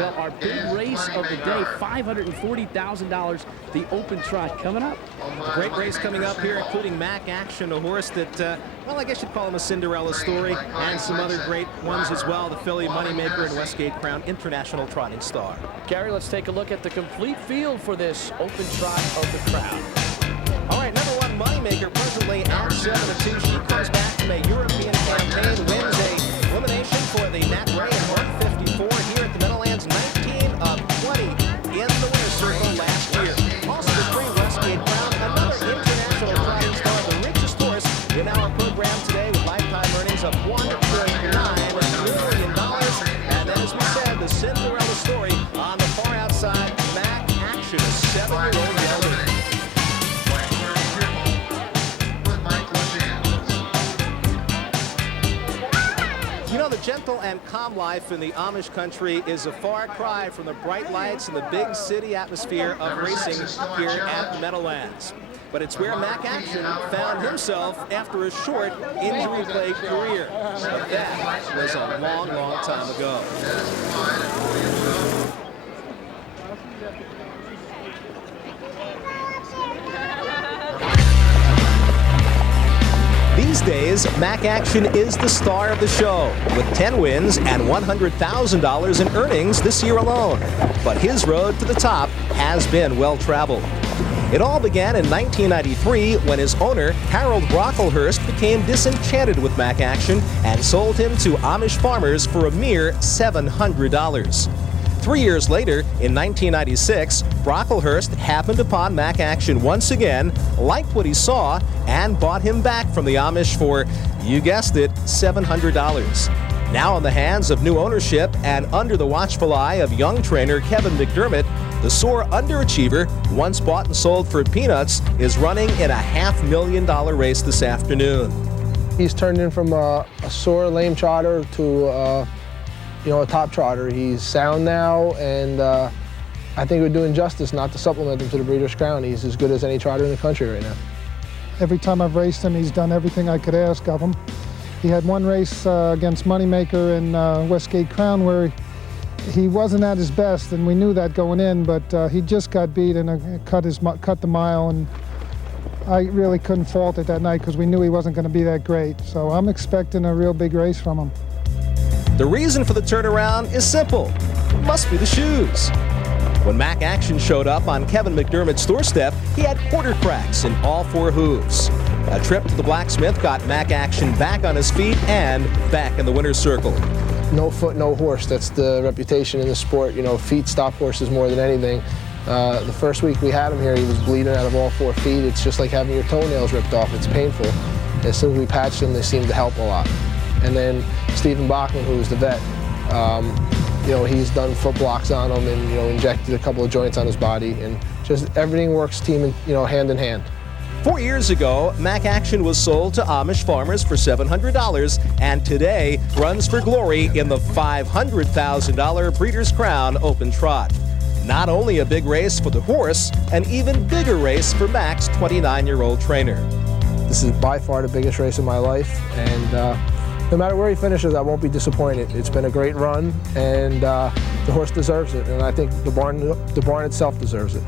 Well, our big race of the day, $540,000, the Open Trot coming up. A great race coming up here, including Mac Action, a horse that, well, I guess you'd call him a Cinderella story, and some other great ones as well, the Philly Moneymaker and Westgate Crown International Trotting Star. Gary, let's take a look at the complete field for this Open Trot of the crowd. All right, number one, Moneymaker, presently at 7-2. She comes back from a European campaign, wins a elimination for the Nat Ray at 154 here at the Meadowlands, 19 of 20 in the winner's circle last year. Also the free Westgate Crown, another international trotting star, the richest horse in our program today with lifetime earnings of $1.9 million. And then, as we said, the Cinderella story on the far outside, Mac Action, a 7-year-old gelding. The gentle and calm life in the Amish country is a far cry from the bright lights and the big city atmosphere of racing here at the Meadowlands. But it's where Mac Action found himself after a short injury-plagued career. But that was a long, long time ago. These days, Mac Action is the star of the show, with 10 wins and $100,000 in earnings this year alone. But his road to the top has been well-traveled. It all began in 1993 when his owner, Harold Brocklehurst, became disenchanted with Mac Action and sold him to Amish farmers for a mere $700. 3 years later, in 1996, Brocklehurst happened upon Mac Action once again, liked what he saw, and bought him back from the Amish for, you guessed it, $700. Now in the hands of new ownership and under the watchful eye of young trainer Kevin McDermott, the sore underachiever, once bought and sold for peanuts, is running in a $500,000 race this afternoon. He's turned in from a sore, lame trotter to a top trotter. He's sound now, and I think we're doing justice not to supplement him to the Breeders' Crown. He's as good as any trotter in the country right now. Every time I've raced him, he's done everything I could ask of him. He had one race against Moneymaker in Westgate Crown where he wasn't at his best, and we knew that going in, but he just got beat and cut the mile, and I really couldn't fault it that night because we knew he wasn't going to be that great. So I'm expecting a real big race from him. The reason for the turnaround is simple. It must be the shoes. When Mac Action showed up on Kevin McDermott's doorstep, he had quarter cracks in all 4 hooves. A trip to the blacksmith got Mac Action back on his feet and back in the winner's circle. No foot, no horse. That's the reputation in the sport. You know, feet stop horses more than anything. The first week we had him here, he was bleeding out of all 4 feet. It's just like having your toenails ripped off. It's painful. As soon as we patched him, they seemed to help a lot. And then Stephen Bachman, who was the vet, he's done foot blocks on him and, injected a couple of joints on his body, and just everything works hand in hand. 4 years ago, Mac Action was sold to Amish farmers for $700 and today runs for glory in the $500,000 Breeders' Crown Open Trot. Not only a big race for the horse, an even bigger race for Mac's 29-year-old trainer. This is by far the biggest race of my life, and no matter where he finishes, I won't be disappointed. It's been a great run, and the horse deserves it, and I think the barn itself deserves it.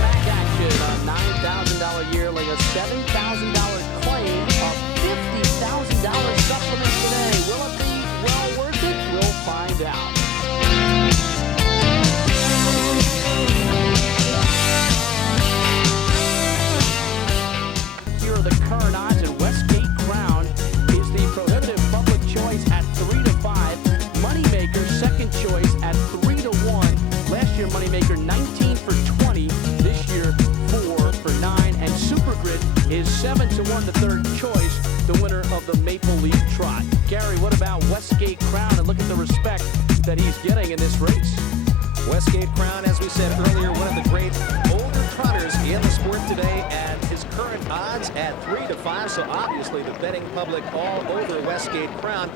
Mac Action, a $9,000 yearling, a $7,000 claim, a $50,000 supplement today. Will it be well worth it? We'll find out. Here are the current odds, and Westgate Crown is the prohibitive public choice at 3-5. Moneymaker second choice at 3-1. Last year Moneymaker 19 for 20. This year 4 for 9. And Super Grid is 7-1, the third choice, the winner of the Maple Leaf Trot. Gary, what about Westgate Crown? And look at the respect that he's getting in this race. Westgate Crown, as we said earlier, one of the great older trotters in the sport today, and his current odds at 3-5, so obviously the betting public all over Westgate Crown.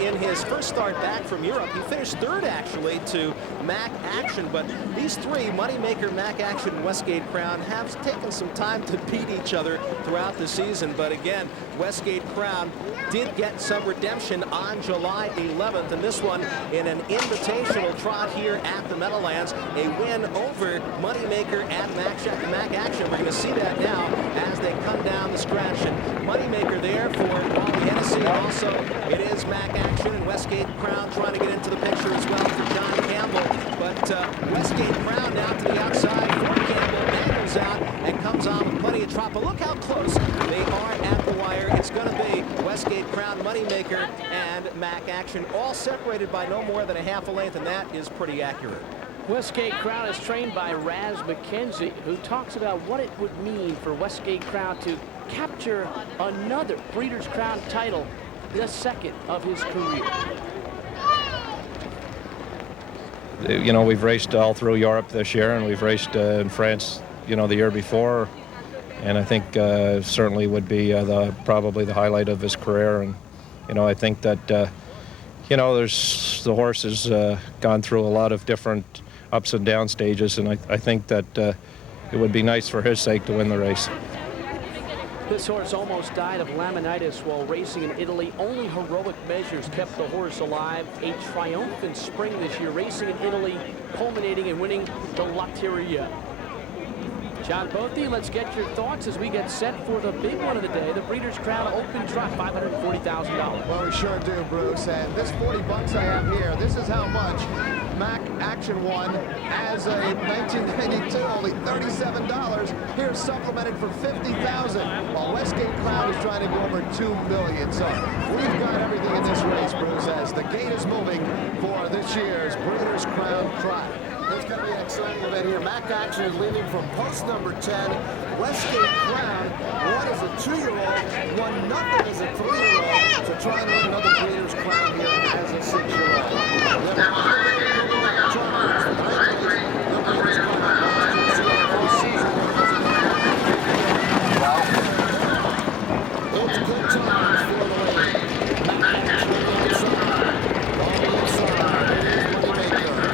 In his first start back from Europe, he finished third actually to Mac Action, but these 3, Moneymaker, Mac Action, and Westgate Crown, have taken some time to beat each other throughout the season. But again, Westgate Crown did get some redemption on July 11th, and this one in an invitational trot here at the Meadowlands, a win over Moneymaker and Mac Action. We're going to see that now as they come down the stretch. And Moneymaker there for Wally Hennessy. Also, it is Mac Action and Westgate Crown trying to get into the picture as well for John Campbell. But Westgate Crown now to the outside for Campbell, angles out and comes on with plenty of trot. But look how close they are at the wire. It's going to be Westgate Crown, Moneymaker, and Mac Action, all separated by no more than a half a length, and that is pretty accurate. Westgate Crown is trained by Raz McKenzie, who talks about what it would mean for Westgate Crown to capture another Breeders' Crown title, the second of his career. You know, we've raced all through Europe this year, and we've raced in France, you know, the year before, and I think certainly would be probably the highlight of his career. And you know, I think that you know, the horse has gone through a lot of different ups and down stages, and I think that it would be nice for his sake to win the race. This horse almost died of laminitis while racing in Italy. Only heroic measures kept the horse alive. A triumphant spring this year, racing in Italy, culminating in winning the Lotteria. John Bothy, let's get your thoughts as we get set for the big one of the day, the Breeders' Crown Open Trot, $540,000. Well, we sure do, Bruce. And this 40 bucks I have here, this is how much Mac Action won as a 1992, only $37. Here's supplemented for $50,000, while Westgate Crown is trying to go over $2 million. So we've got everything in this race, Bruce, as the gate is moving for this year's Breeders' Crown Trot. There's going to be an exciting event here. Mac Action is leading from post number 10. Westgate Crown, one is a 2-year-old, one nothing is a 3-year-old. So trying to win another Breeders' Crown here as a 6-year-old. It's good times for the lady. Mac Action on the inside. On the inside, it is Moneymaker.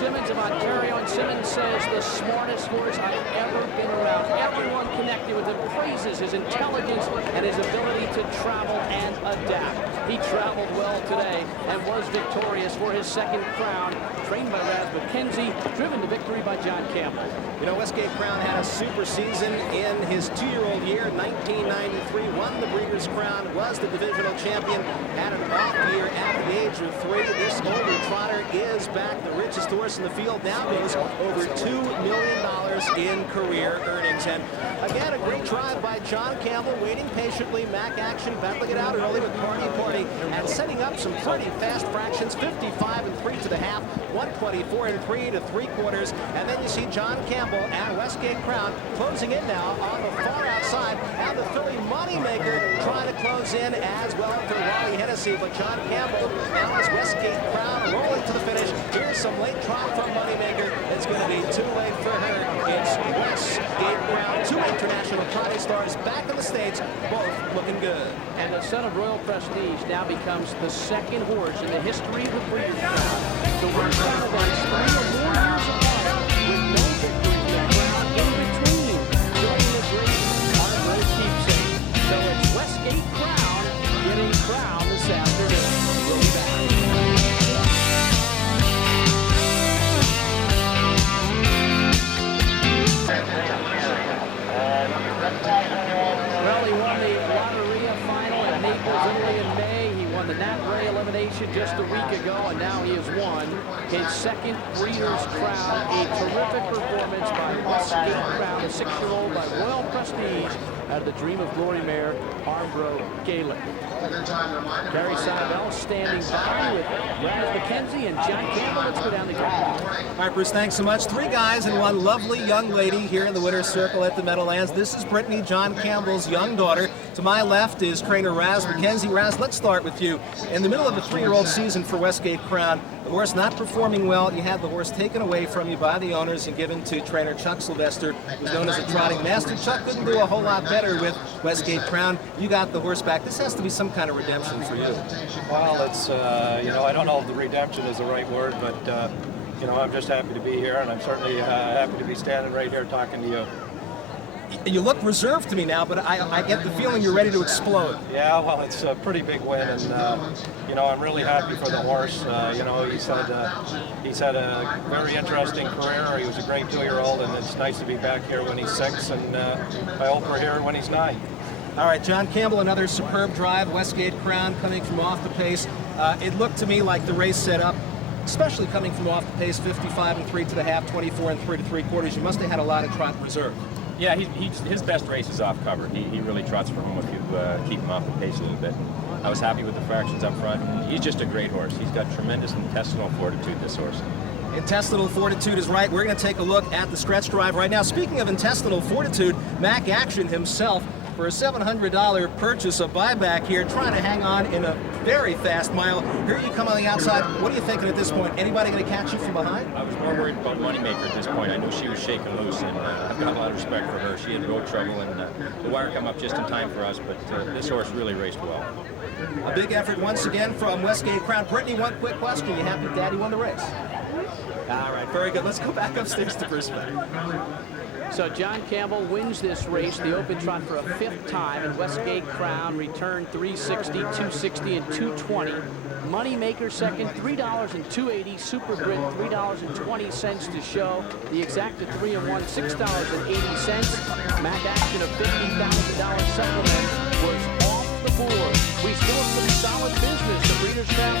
Simmons of Ontario, and Simmons says the smartest horse I've ever been around. Everyone connected with him praises his intelligence and his ability to travel and adapt. He traveled well today and was victorious for his second crown, trained by Raz McKenzie, driven to victory by John Campbell. You know, Westgate Crown had a super season in his 2-year-old year, 1993, won the Breeders' Crown, was the divisional champion, had an off year at the age of 3. This older trotter is back, the richest horse in the field. field now goes over $2 million in career earnings. And again, a great drive by John Campbell, waiting patiently. Mac Action battling it out early with Party, and setting up some pretty fast fractions. 55 and 3 to the half, 124 and 3 to 3/4. And then you see John Campbell and Westgate Crown closing in now on the far outside. And the Philly Moneymaker trying to close in as well for Wally Hennessy. But John Campbell now has Westgate Crown rolling to the finish. Here's some late Trot from Moneymaker. It's going to be too late for her. It's Westgate Crown. Two international Trotty stars back in the States, both looking good. And the son of Royal Prestige now becomes the second horse in the history of the Breeders' Crown to win some events 3 or more years apart with no victory for the Crown in between during the great Armroad keepsake. So it's Westgate Crown getting crowned this afternoon. We'll be back. Well, he won the Lotteria final in Naples, Italy in May. He won the Nat Ray elimination just a week ago, and now he has won his second Breeders' Crown. A terrific performance by Westgate Crown, a 6-year-old by Royal Prestige out of the Dream of Glory mare, Armbro Galen. Gary Seibel standing by with Raz McKenzie and John Campbell. Let's go down the ground. All right, Bruce, thanks so much. 3 guys and 1 lovely young lady here in the winner's circle at the Meadowlands. This is Brittany, John Campbell's young daughter. To my left is trainer Raz McKenzie. Raz, let's start with you. In the middle of a 3-year-old season for Westgate Crown, the horse not performing well. You had the horse taken away from you by the owners and given to trainer Chuck Sylvester, who's known as a trotting master. Chuck couldn't do a whole lot better with Westgate Crown. You got the horse back. This has to be some kind of redemption for you. Well, it's, I don't know if the redemption is the right word, but, I'm just happy to be here, and I'm certainly happy to be standing right here talking to you. You look reserved to me now, but I get the feeling you're ready to explode. Yeah, well, it's a pretty big win, and I'm really happy for the horse. He's had a very interesting career. He was a great 2-year-old, and it's nice to be back here when he's 6, and I hope we're here when he's 9. All right, John Campbell, another superb drive. Westgate Crown coming from off the pace. It looked to me like the race set up, especially coming from off the pace, 55 and 3 to the half, 24 and 3 to 3/4. You must have had a lot of trot reserve. Yeah, his best race is off cover. He really trots for him if you keep him off the pace a little bit. I was happy with the fractions up front. He's just a great horse. He's got tremendous intestinal fortitude, this horse. Intestinal fortitude is right. We're going to take a look at the stretch drive right now. Speaking of intestinal fortitude, Mac Action himself, for a $700 purchase, a buyback here, trying to hang on in a very fast mile. Here you come on the outside. What are you thinking at this point? Anybody going to catch you from behind? I was more worried about Moneymaker at this point. I knew she was shaking loose, and I've got a lot of respect for her. She had road trouble, and the wire come up just in time for us, but this horse really raced well. A big effort once again from Westgate Crown. Brittany, one quick question. You happy Daddy won the race? All right, very good. Let's go back upstairs to Brisbane. So John Campbell wins this race, the Open Trot, for a 5th time, and Westgate Crown returned 360, 260, and 220. Moneymaker second, $3.280. Super Brit, $3.20 to show. The Exacta 3 and 1, $6.80. Mac Action, a $50,000 supplement, was off the board. We still have some solid business. The Breeders' Crown